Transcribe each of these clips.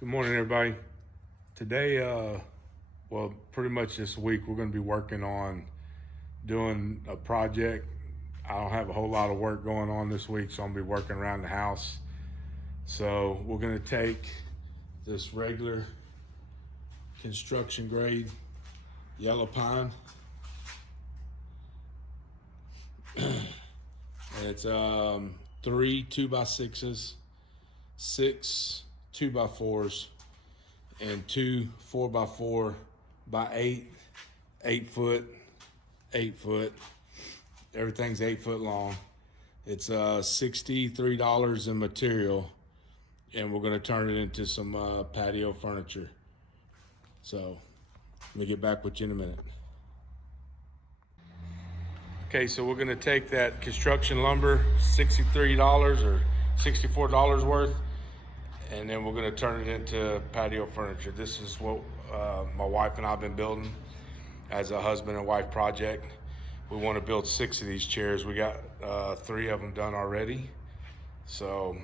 Good morning, everybody. Today, well, pretty much this week, we're going to be working on doing a project. I don't have a whole lot of work going on this week, so I'm going to be working around the house. So we're going to take this regular construction grade yellow pine. And it's 3 2x6s, 6 2x4s, and 2 4x4 by 8 foot, 8 foot. Everything's 8 foot long. It's $63 in material, and we're gonna turn it into some patio furniture. So let me get back with you in a minute. Okay, so we're gonna take that construction lumber, $63 or $64 worth, and then we're gonna turn it into patio furniture. This is what my wife and I have been building as a husband and wife project. We want to build 6 of these chairs. We got 3 of them done already. So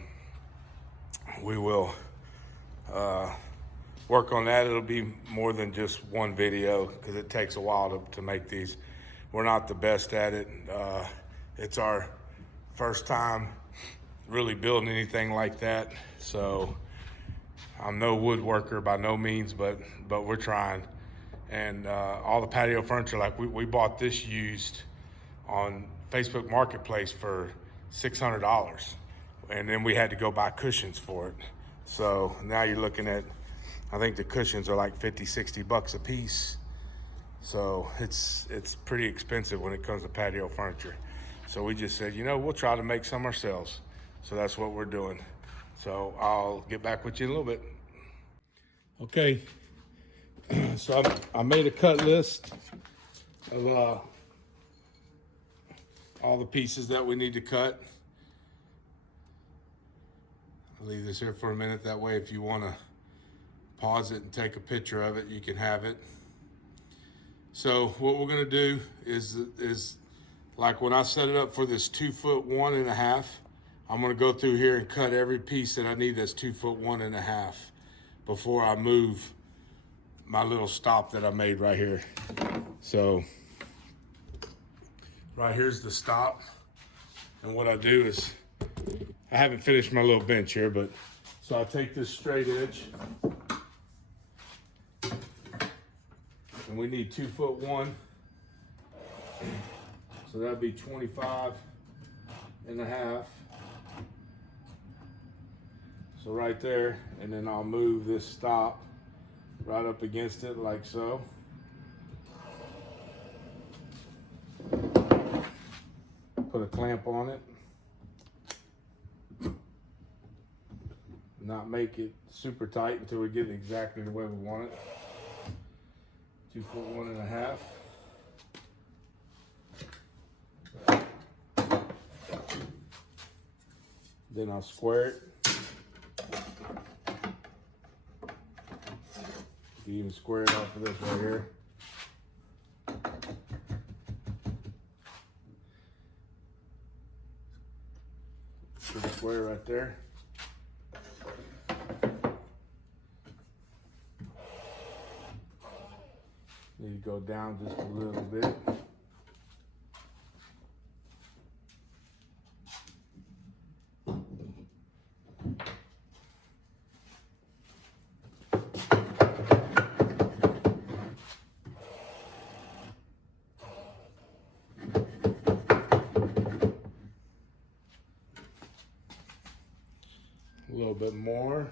we will work on that. It'll be more than just one video because it takes a while to make these. We're not the best at it. It's our first time really building anything like that. So I'm no woodworker by no means, but we're trying. And all the patio furniture, like we bought this used on Facebook Marketplace for $600. And then we had to go buy cushions for it. So now you're looking at, I think the cushions are like 50, 60 bucks a piece. So it's pretty expensive when it comes to patio furniture. So we just said, we'll try to make some ourselves. So that's what we're doing. So I'll get back with you in a little bit. Okay, so I made a cut list of all the pieces that we need to cut. I'll leave this here for a minute. That way, if you want to pause it and take a picture of it, you can have it. So what we're going to do is like when I set it up for this 2 foot 1.5, I'm going to go through here and cut every piece that I need that's 2 foot 1.5 before I move my little stop that I made right here. So right here's the stop. And what I do is, I haven't finished my little bench here, but so I take this straight edge, and we need 2 foot 1. So that'd be 25.5. So right there, and then I'll move this stop right up against it like so. Put a clamp on it. Not make it super tight until we get it exactly the way we want it. 2 foot 1.5. Then I'll square it. You can even square it off of this right here. Pretty square right there. Need to go down just a little bit. A little bit more.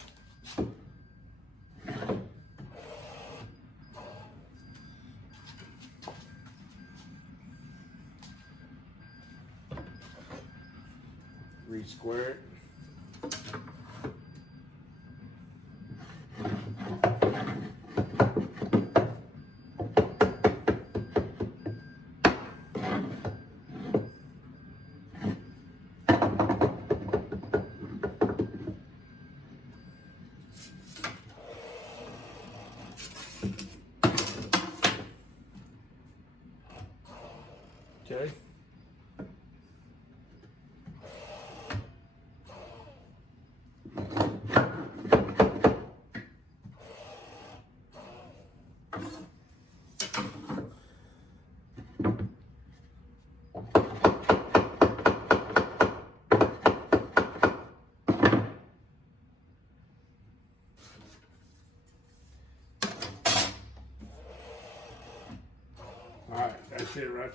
Re-square it. Okay.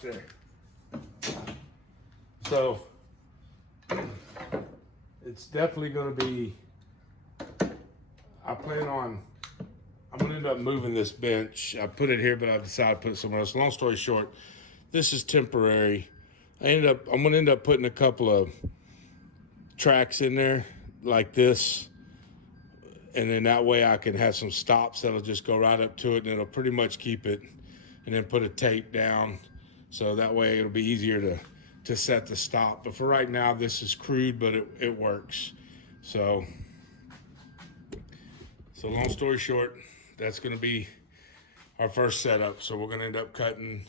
right there. So it's definitely going to be, I'm going to end up moving this bench. I put it here, but I decided to put it somewhere else. Long story short, this is temporary. I'm going to end up putting a couple of tracks in there like this. And then that way I can have some stops that'll just go right up to it, and it'll pretty much keep it, and then put a tape down. So that way it'll be easier to set the stop. But for right now, this is crude, but it works. So long story short, that's going to be our first setup. So we're going to end up cutting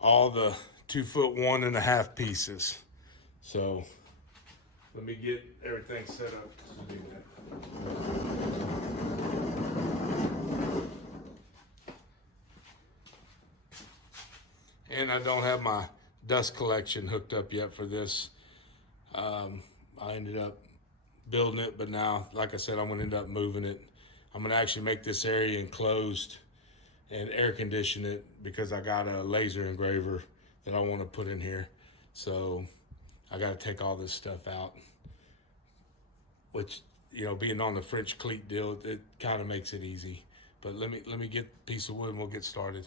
all the 2-foot 1.5 pieces. So let me get everything set up to do that. And I don't have my dust collection hooked up yet for this. I ended up building it, but now, like I said, I'm going to end up moving it. I'm going to actually make this area enclosed and air condition it because I got a laser engraver that I want to put in here. So I got to take all this stuff out, which, you know, being on the French cleat deal, it kind of makes it easy. But let me get a piece of wood and we'll get started.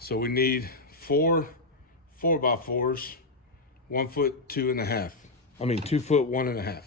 So we need 4 4x4s, 1-foot 2.5. 2-foot 1.5.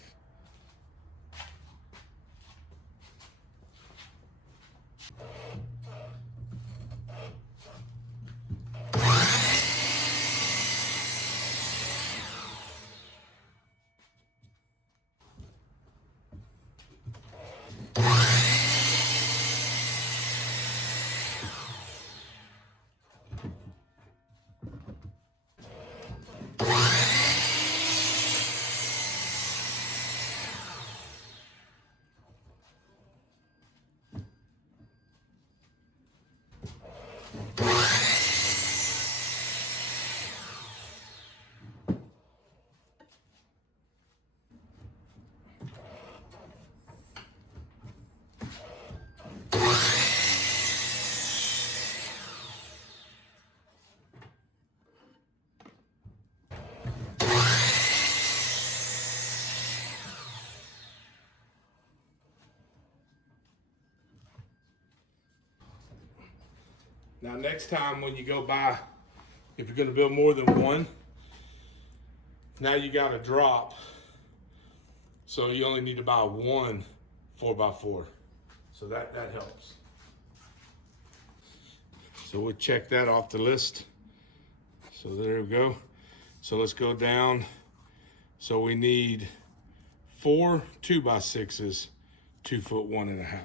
Now next time when you go buy, if you're going to build more than one, now you got a drop. So you only need to buy 1 4x4. So that helps. So we'll check that off the list. So there we go. So let's go down. So we need 4 2x6s, 2-foot 1.5.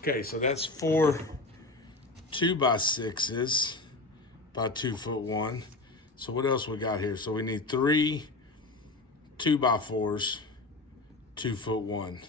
Okay, so that's 4 2x6s by 2-foot 1. So what else we got here? So we need 3 2x4s, 2-foot 1.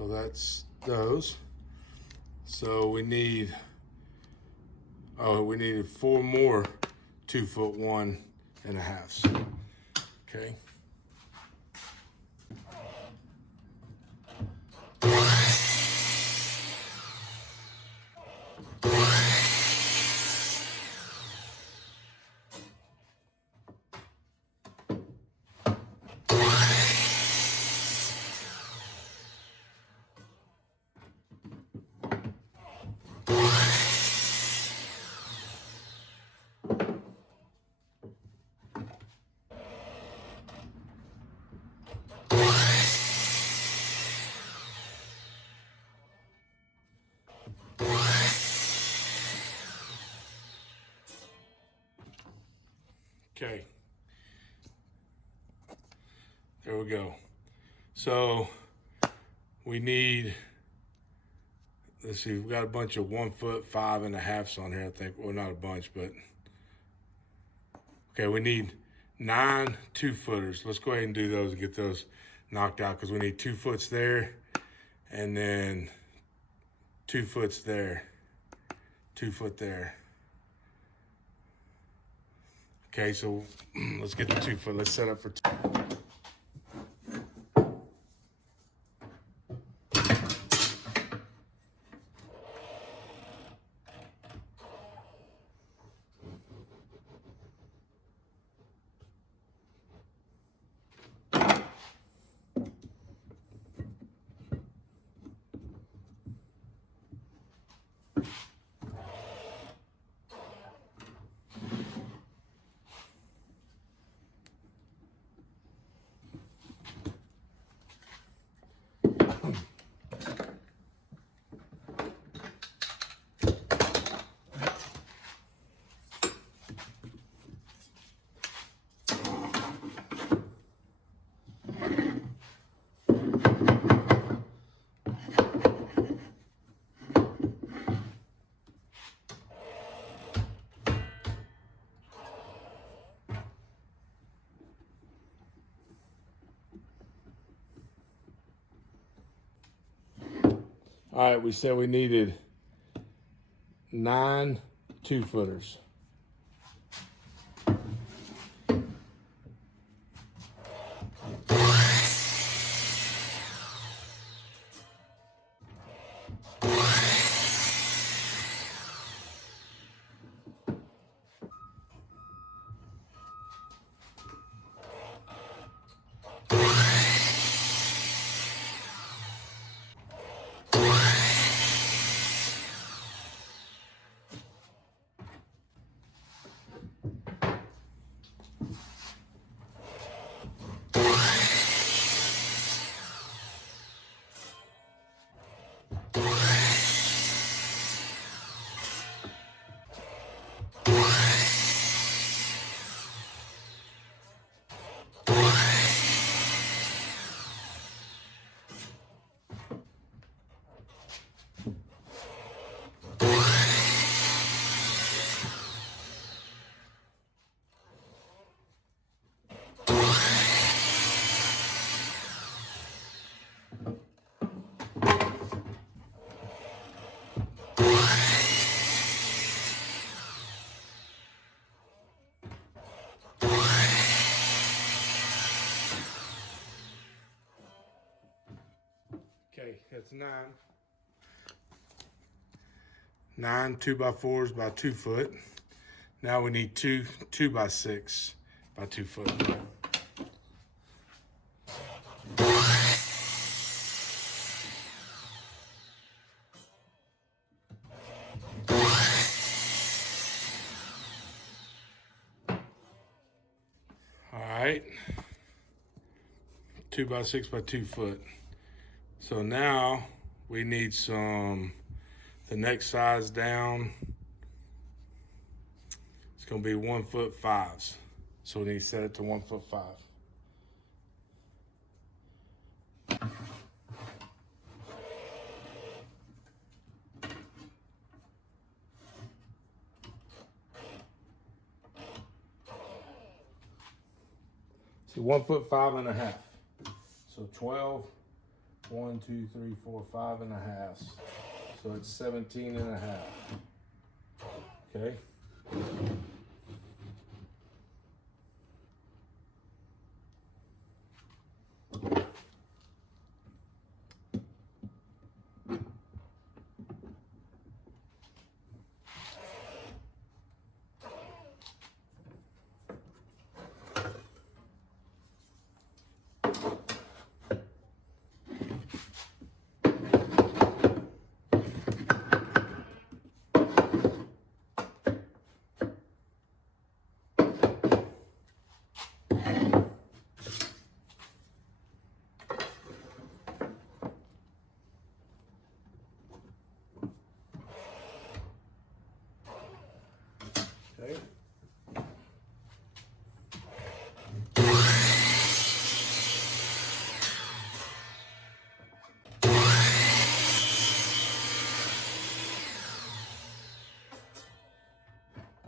So that's those. So we need, we needed 4 more 2-foot 1.5s. Okay. Okay, there we go. So we need, let's see, we've got a bunch of 1-foot 5.5s on here, I think. Well, not a bunch, but okay, we need 9 2-footers. Let's go ahead and do those and get those knocked out, because we need 2 foots there, and then 2 foots there, 2 foot there. Okay, so let's get the 2 foot. Let's set up for 2. All right, we said we needed 9 2-footers. Okay, that's 9. 9 2x4s by 2 foot. Now we need 2 2x6 by 2 foot. All right, 2x6 by 2 foot. So now we need the next size down. It's gonna be 1-foot 5s. So we need to set it to 1-foot 5. So 1-foot 5.5. So 12 1, 2, 3, 4, 5.5. So it's 17.5. Okay. Okay.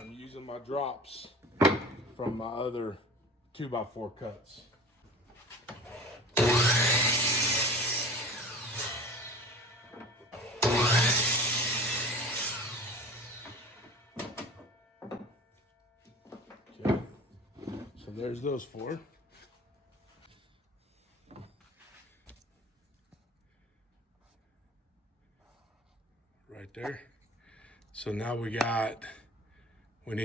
I'm using my drops from my other 2x4 cuts. Okay, so there's those 4. Right there. So now we need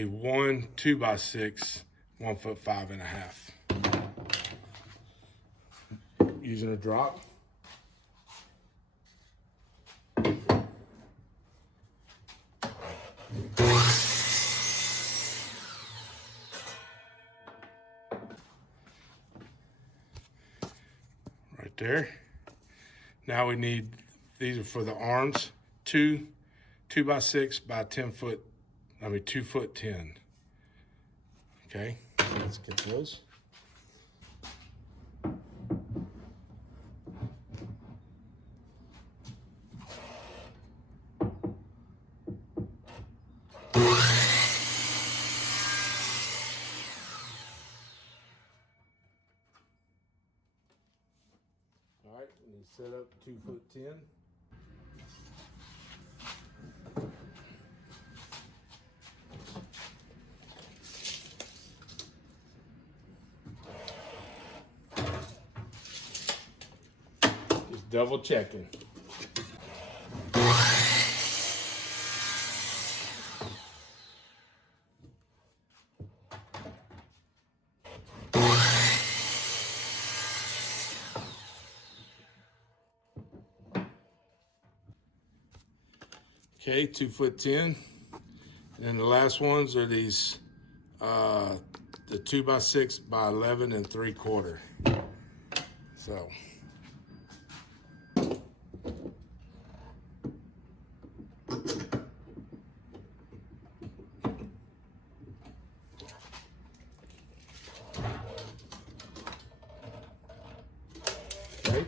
1 2x6, 1 foot 5.5. Using a drop. Right there. Now we need, these are for the arms, 2 2x6 by 2 foot 10. Okay, let's get those. All right, we need to set up 2 foot 10. Just double checking. Okay, 2 foot 10. And then the last ones are these, the 2x6 by 11 3/4. So. Okay.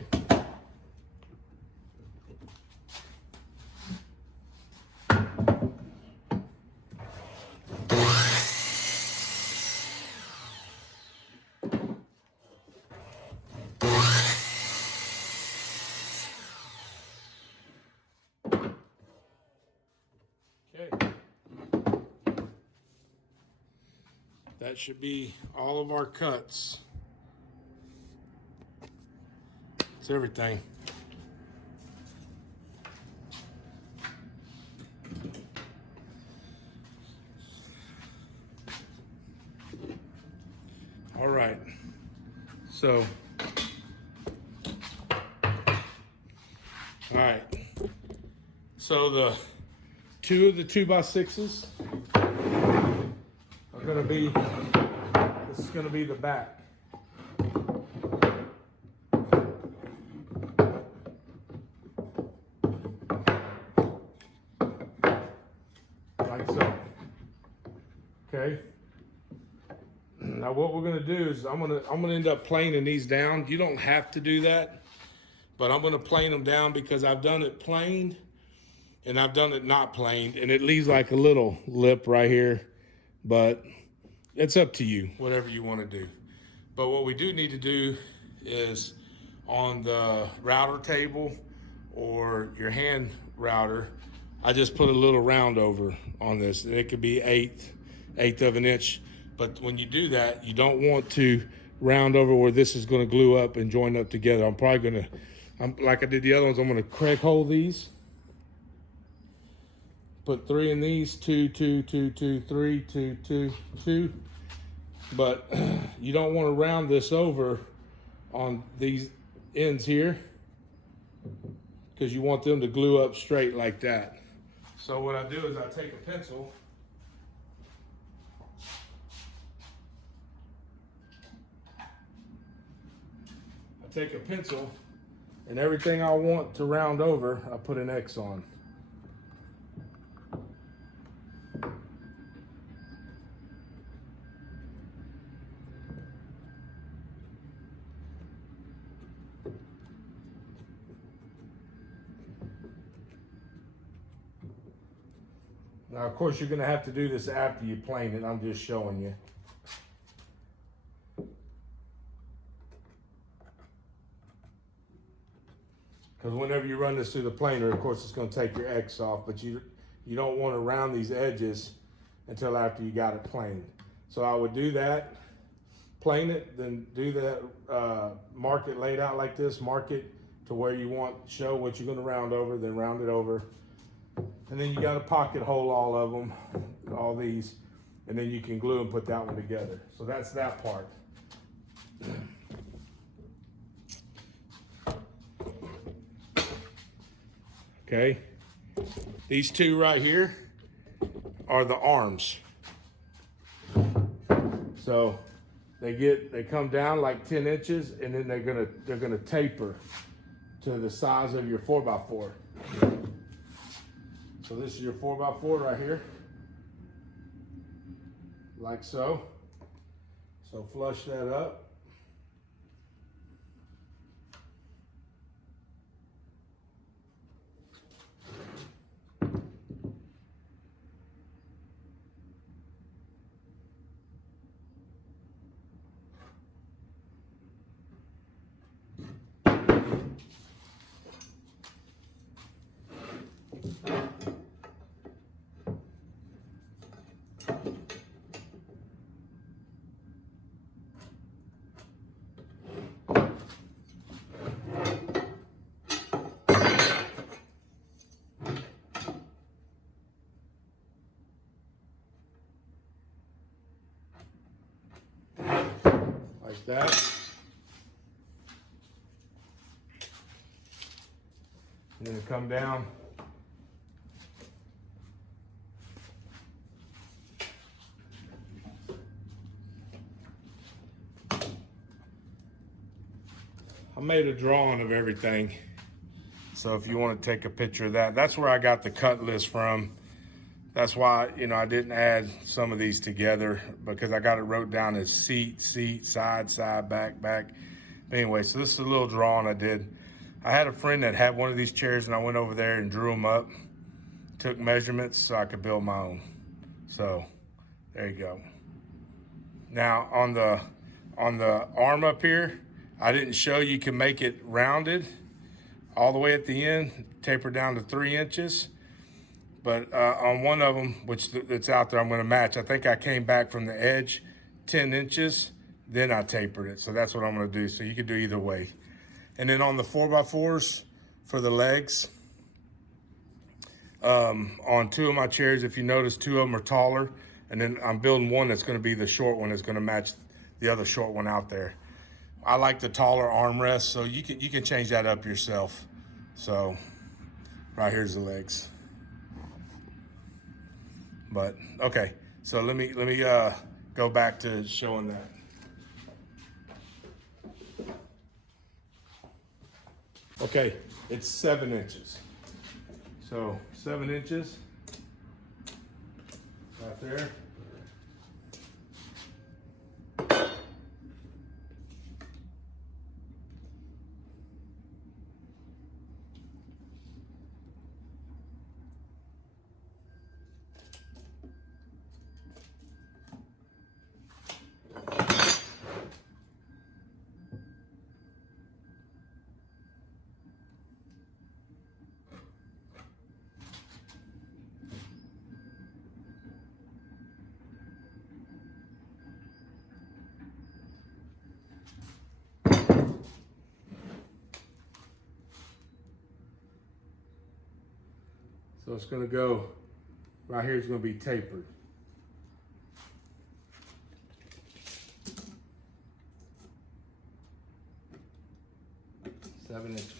Okay. That should be all of our cuts. It's everything. All right. So, all right. So the 2 of the 2x6s are going to be, this is going to be the back. Like so. Okay. Now what we're gonna do is I'm gonna end up planing these down. You don't have to do that, but I'm gonna plane them down because I've done it planed and I've done it not planed, and it leaves like a little lip right here. But it's up to you, whatever you want to do. But what we do need to do is on the router table or your hand router, I just put a little round over on this. It could be eighth of an inch. But when you do that, you don't want to round over where this is going to glue up and join up together. I'm probably going to, like I did the other ones, I'm going to crack hole these. Put 3 in these, 2, 2, 2, 2, 3, 2, 2, 2. But you don't want to round this over on these ends here because you want them to glue up straight like that. So what I do is I take a pencil. And everything I want to round over, I put an X on. Now, of course, you're going to have to do this after you plane it. I'm just showing you. Because whenever you run this through the planer, of course, it's going to take your X off, but you don't want to round these edges until after you got it planed. So I would do that, plane it, then do that, mark it laid out like this, mark it to where you want, show what you're going to round over, then round it over. And then you got to pocket hole all of them, all these, and then you can glue and put that one together. So that's that part. Okay, these two right here are the arms. So they come down like 10 inches, and then they're gonna taper to the size of your 4x4. So this is your 4x4 right here, like so. So flush that up. Like that. And then come down. I made a drawing of everything. So if you want to take a picture of that, that's where I got the cut list from. That's why, I didn't add some of these together because I got it wrote down as seat, side, back. Anyway, so this is a little drawing I did. I had a friend that had one of these chairs and I went over there and drew them up, took measurements so I could build my own. So there you go. Now on the arm up here, I didn't show you can make it rounded all the way at the end, taper down to 3 inches. But on one of them, which that's out there, I'm going to match. I think I came back from the edge 10 inches, then I tapered it. So that's what I'm going to do. So you could do either way. And then on the 4x4s for the legs, on 2 of my chairs, if you notice, 2 of them are taller. And then I'm building one that's going to be the short one that's going to match the other short one out there. I like the taller armrest, so you can change that up yourself. So right here's the legs. But okay, so let me go back to showing that. Okay, it's 7 inches. So 7 inches right there. So it's gonna go, right here is gonna be tapered. Seven inches.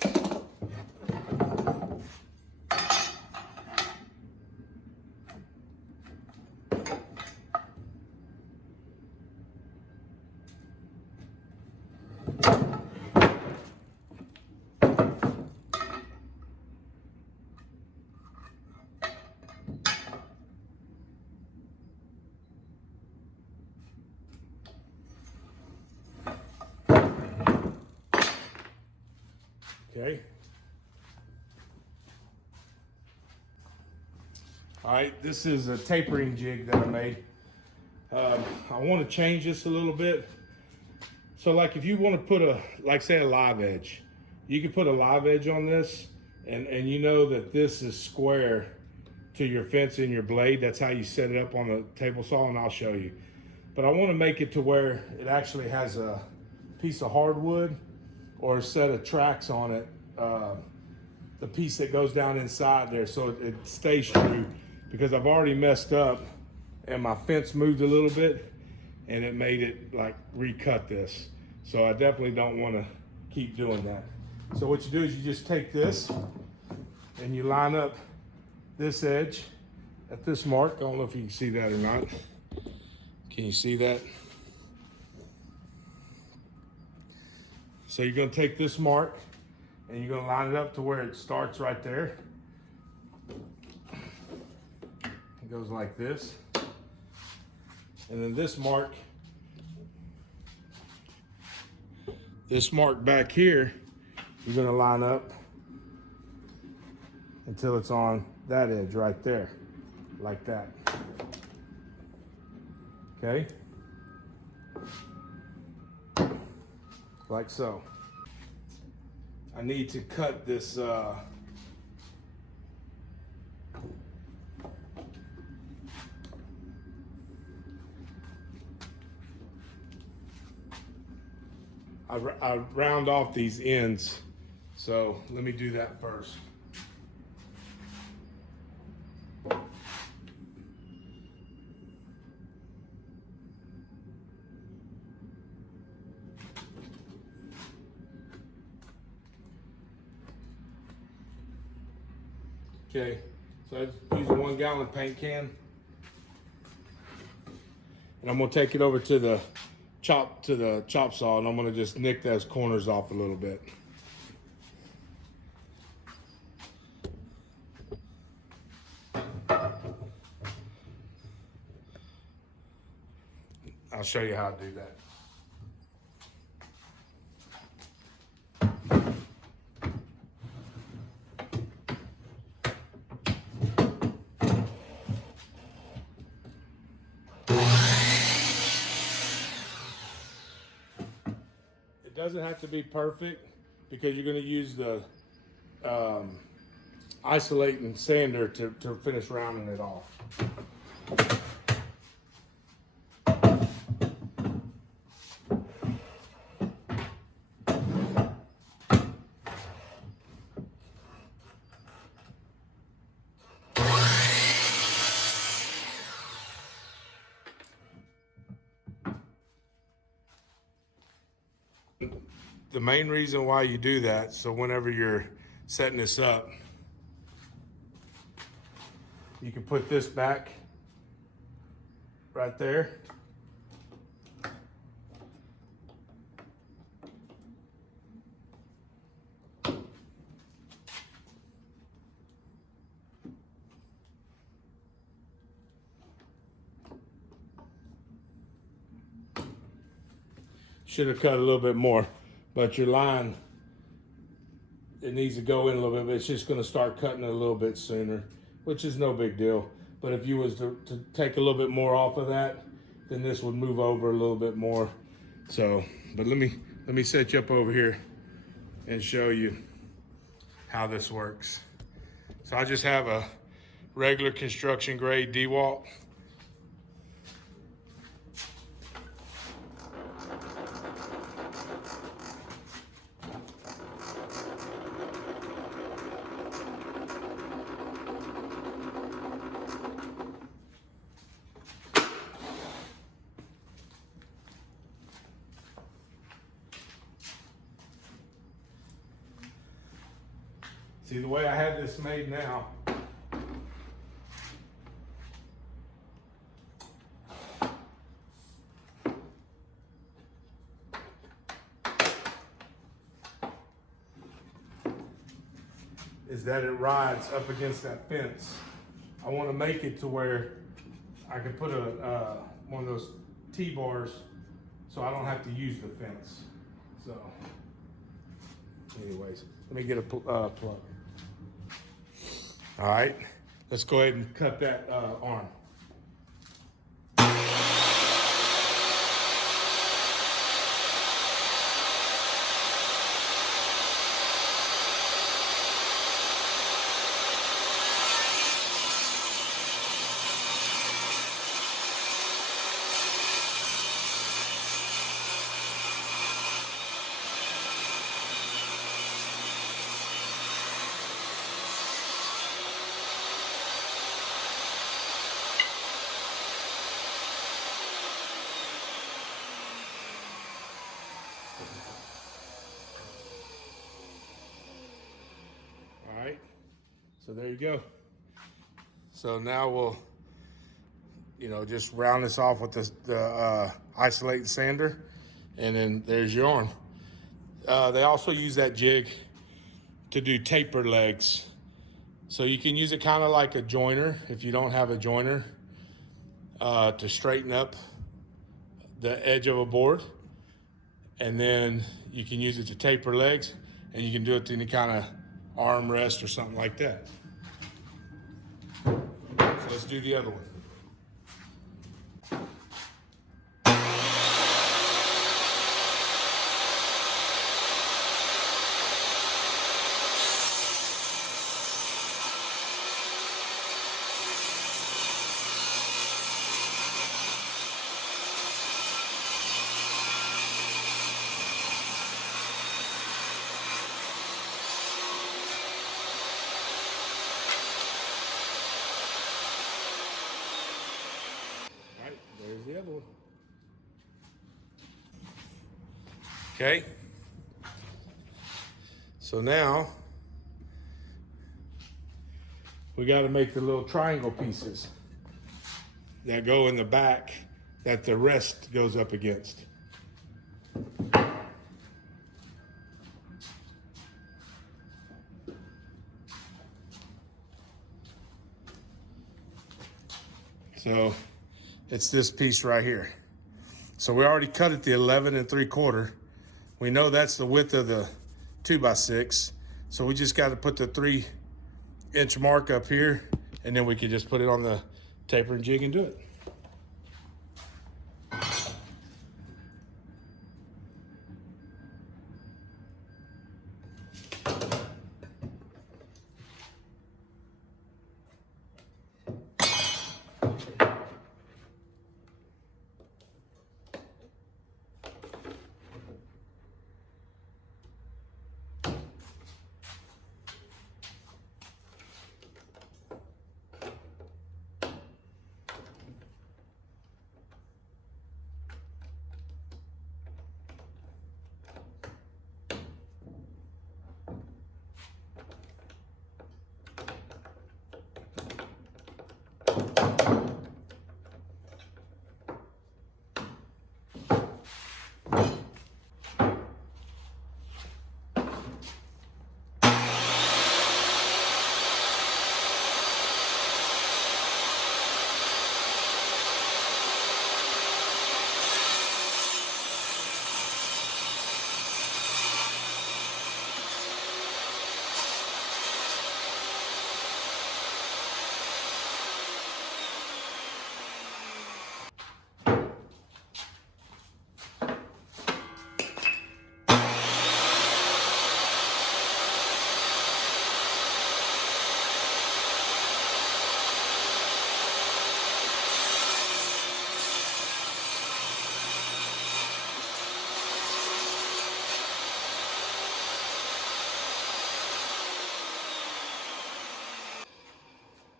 Okay. All right, this is a tapering jig that I made. I want to change this a little bit. So like if you want to put like say a live edge, you can put a live edge on this and you know that this is square to your fence and your blade. That's how you set it up on the table saw, and I'll show you. But I want to make it to where it actually has a piece of hardwood or a set of tracks on it, the piece that goes down inside there, so it stays true, because I've already messed up and my fence moved a little bit and it made it like recut this. So I definitely don't want to keep doing that. So what you do is you just take this and you line up this edge at this mark. I don't know if you can see that or not. Can you see that? So you're gonna take this mark and you're gonna line it up to where it starts right there. It goes like this. And then this mark back here, you're gonna line up until it's on that edge right there, like that. Okay? Like so. I need to cut this I round off these ends, so let me do that first. Okay, so I use a 1 gallon paint can, and I'm gonna take it over to the chop saw, and I'm gonna just nick those corners off a little bit. I'll show you how to do that. It doesn't have to be perfect because you're going to use the isolating sander to finish rounding it off. The main reason why you do that, so whenever you're setting this up, you can put this back right there. Should have cut a little bit more. But your line, it needs to go in a little bit, but it's just gonna start cutting it a little bit sooner, which is no big deal. But if you was to take a little bit more off of that, then this would move over a little bit more. So, but let me set you up over here and show you how this works. So I just have a regular construction grade DeWalt. See, the way I have this made now, is that it rides up against that fence. I want to make it to where I can put one of those T-bars so I don't have to use the fence. So, anyways, let me get a plug. All right, let's go ahead and cut that arm. All right, so there you go. So now we'll, just round this off with the isolating sander, and then there's your arm. They also use that jig to do taper legs. So you can use it kind of like a joiner if you don't have a joiner to straighten up the edge of a board. And then you can use it to taper legs, and you can do it to any kind of arm rest or something like that. So let's do the other one. There's the other one. Okay. So now we got to make the little triangle pieces that go in the back that the rest goes up against. So it's this piece right here. So we already cut it the 11 3/4. We know that's the width of the 2x6. So we just got to put the 3-inch mark up here, and then we can just put it on the tapering jig and do it.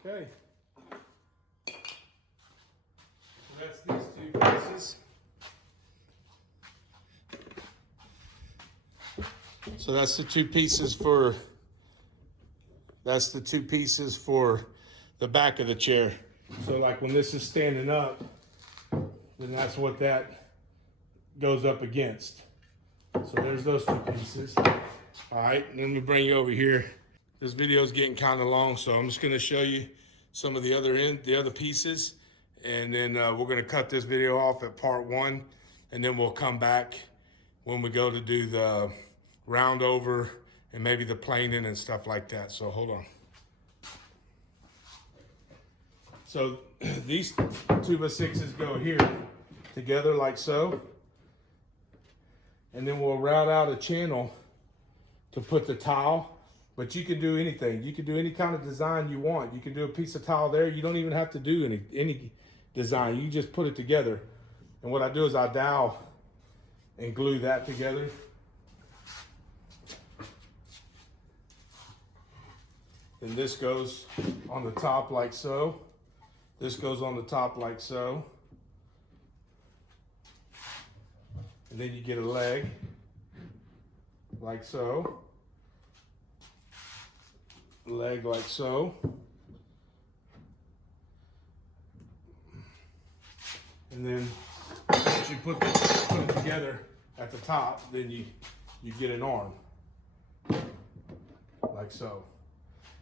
Okay. So that's these two pieces. So that's the two pieces for that's the two pieces for the back of the chair. So like when this is standing up, then that's what that goes up against. So there's those two pieces. All right, let me bring you over here. This video is getting kind of long, so I'm just gonna show you some of the other pieces, and then we're gonna cut this video off at part 1, and then we'll come back when we go to do the round over and maybe the planing and stuff like that. So hold on. So these 2x6s go here together like so, and then we'll route out a channel to put the tile. But you can do anything. You can do any kind of design you want. You can do a piece of tile there. You don't even have to do any design. You just put it together. And what I do is I dowel and glue that together. And this goes on the top like so. This goes on the top like so. And then you get a leg like so. Leg like so. And then once you put them together at the top, then you get an arm like so.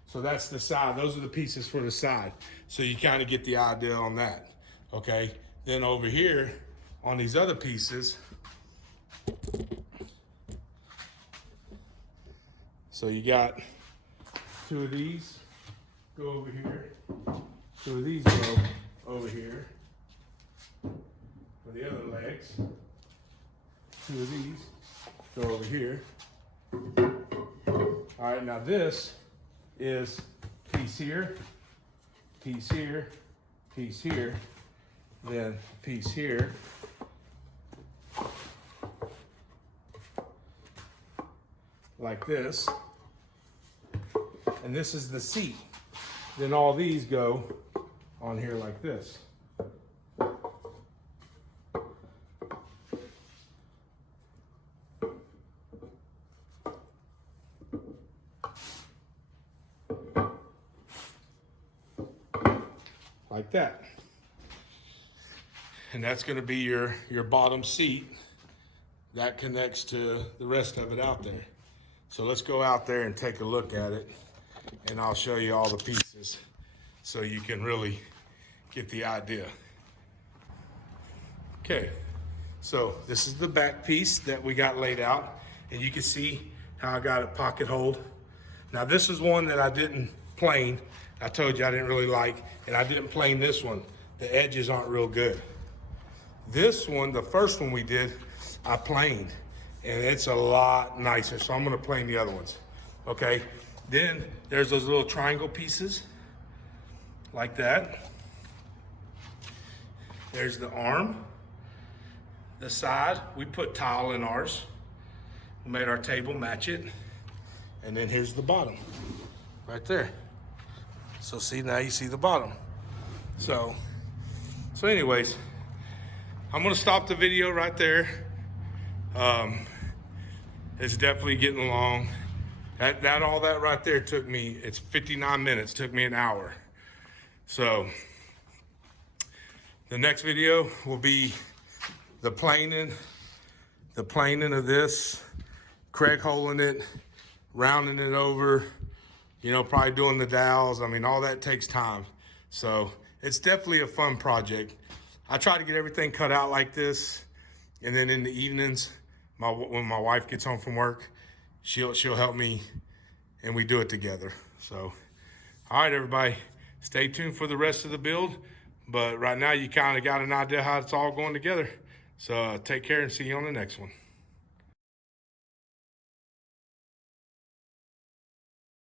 So that's the side. Those are the pieces for the side. So you kind of get the idea on that. Okay. Then over here on these other pieces, so you got 2 of these go over here. 2 of these go over here for the other legs. 2 of these go over here. All right, now this is piece here, piece here, piece here, then piece here. Like this. And this is the seat. Then all these go on here like this. Like that. And that's going to be your bottom seat. That connects to the rest of it out there. So let's go out there and take a look at it, and I'll show you all the pieces so you can really get the idea. Okay, so this is the back piece that we got laid out, and you can see how I got it pocket hold. Now this is one that I didn't plane. I told you I didn't really like, and I didn't plane this one. The edges aren't real good. This one, the first one we did, I planed, and it's a lot nicer. So I'm gonna plane the other ones, okay? Then there's those little triangle pieces, like that. There's the arm, the side. We put tile in ours. We made our table match it. And then here's the bottom, right there. So see, now you see the bottom. So anyways, I'm gonna stop the video right there. It's definitely getting long. All that right there took me, it's 59 minutes, took me an hour. So the next video will be the planing of this, Craig holing it, rounding it over, you know, probably doing the dowels. I mean, all that takes time. So it's definitely a fun project. I try to get everything cut out like this, and then in the evenings, when my wife gets home from work, she'll help me, and we do it together. So, all right, everybody, stay tuned for the rest of the build. But right now, you kind of got an idea how it's all going together. So take care and see you on the next one.